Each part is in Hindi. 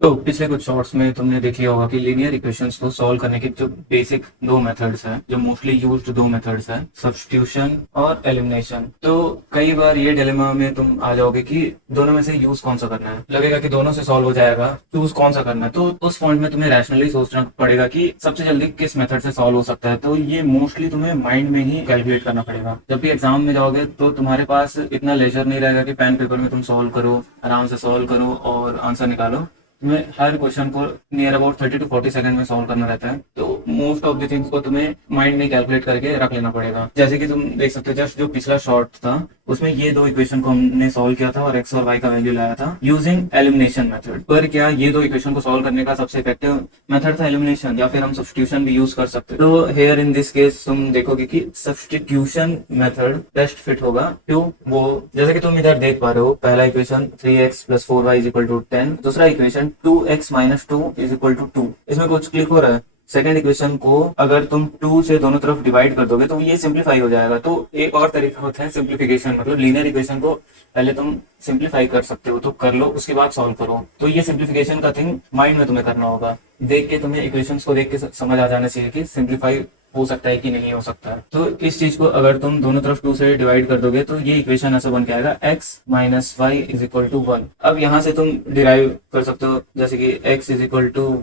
तो पिछले कुछ शॉर्ट्स में तुमने देखी होगा कि लीनियर इक्वेशंस को सॉल्व करने के जो बेसिक दो मेथड्स हैं, जो मोस्टली यूज्ड दो मेथड्स हैं, सब्स्टिट्यूशन और एलिमिनेशन। तो कई बार ये डिलेमा में तुम आ जाओगे कि दोनों में से यूज कौन सा करना है। लगेगा कि दोनों से सॉल्व हो जाएगा, चूज कौन सा करना है। तो उस पॉइंट में तुम्हें रैशनली सोचना पड़ेगा कि सबसे जल्दी किस मेथड से सॉल्व हो सकता है। तो ये मोस्टली तुम्हें माइंड में ही कैलकुलेट करना पड़ेगा। जब भी एग्जाम में जाओगे तो तुम्हारे पास इतना लेजर नहीं रहेगा कि पेन पेपर में तुम सॉल्व करो, आराम से सॉल्व करो और आंसर निकालो। तुम्हें हर क्वेश्चन को नियर अबाउट 30 to 40 सेकंड में सॉल्व करना रहता है। तो मोस्ट ऑफ द थिंग्स को तुम्हें माइंड में कैलकुलेट करके रख लेना पड़ेगा। जैसे कि तुम देख सकते हो, जस्ट जो पिछला शॉर्ट था उसमें ये दो इक्वेशन को हमने सॉल्व किया था और एक्स और वाई का वैल्यू लाया था यूजिंग एलिमिनेशन मेथड। पर क्या ये दो इक्वेशन को सॉल्व करने का सबसे इफेक्टिव मेथड था एलिमिनेशन, या फिर हम सब्स्टिट्यूशन भी यूज कर सकते हैं? तो हेयर इन दिस केस तुम देखोगे कि सब्स्टिट्यूशन मेथड बेस्ट फिट होगा। क्यों? वो जैसे कि तुम इधर देख पा रहे हो, पहला इक्वेशन 3x + 4y = 10, दूसरा इक्वेशन 2x - 2 = 2। इसमें कुछ क्लिक हो रहा है? सेकेंड इक्वेशन को अगर तुम 2 से दोनों तरफ डिवाइड कर दोगे तो ये सिंप्लीफाई हो जाएगा। तो एक और तरीका होता है सिंप्लीफिकेशन, मतलब लीनियर इक्वेशन को पहले तुम सिंप्लीफाई कर सकते हो तो कर लो, उसके बाद सॉल्व करो। तो ये सिंप्लीफिकेशन का थिंग माइंड में तुम्हें करना होगा। देख के तुम्हें इक्वेशंस को देख के समझ आ जाना चाहिए कि सिंप्लीफाई हो सकता है कि नहीं हो सकता है। तो इस चीज को अगर तुम दोनों तरफ 2 से डिवाइड कर दोगे तो ये इक्वेशन ऐसा बन के आएगा x - y = 1। अब यहाँ से तुम डिराइव कर सकते हो, जैसे कि x =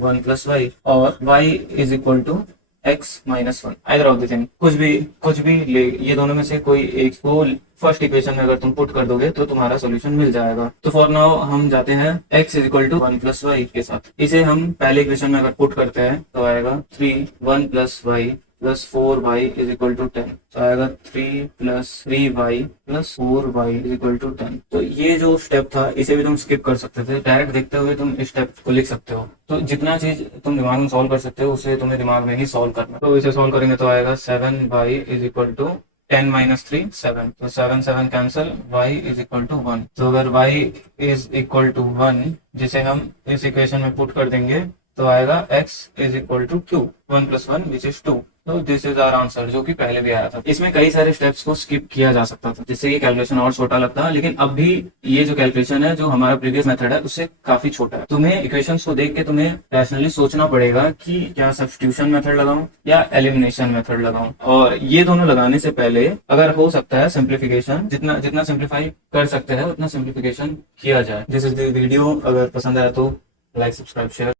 1 + y और y = x - 1। Either of the thing, कुछ भी ले, ये दोनों में से कोई एक को फर्स्ट इक्वेशन में अगर तुम पुट कर दोगे तो तुम्हारा सॉल्यूशन मिल जाएगा। तो फॉर नाउ हम जाते हैं x = 1 + y के साथ। इसे हम पहले इक्वेशन में अगर पुट करते हैं तो आएगा 3 1 + y + 4y = 10। तो आएगा 3 + 3y + 4y = 10। तो ये जो स्टेप था इसे भी तुम स्किप कर सकते थे, डायरेक्ट देखते हुए तुम इस स्टेप को लिख सकते हो। तो जितना चीज तुम दिमाग में सॉल्व कर सकते हो उसे तुम्हें दिमाग में ही सॉल्व करना। तो इसे सॉल्व करेंगे तो आएगा 7y = 10 - 3 7। तो 7 7 कैंसिल, y = 1। तो अगर y = 1 जिसे हम इस इक्वेशन में पुट कर देंगे तो आएगा x = 2, 1 + 1 which is 2। तो दिस इज आवर आंसर, जो कि पहले भी आया था। इसमें कई सारे स्टेप्स को स्किप किया जा सकता था जिससे कि कैलकुलेशन और छोटा लगता, लेकिन अब भी ये जो कैलकुलेशन है जो हमारा प्रीवियस मेथड है उससे काफी छोटा है। तुम्हें इक्वेशंस को देख के तुम्हें रैशनली सोचना पड़ेगा कि क्या सब्स्टिट्यूशन मेथड लगाऊं या एलिमिनेशन मेथड लगाऊं। और ये दोनों लगाने से पहले अगर हो सकता है सिंप्लीफिकेशन, जितना जितना सिंप्लीफाई कर सकते हैं उतना सिंप्लीफिकेशन किया जाए। This is the video. अगर पसंद आया तो लाइक, सब्सक्राइब, शेयर।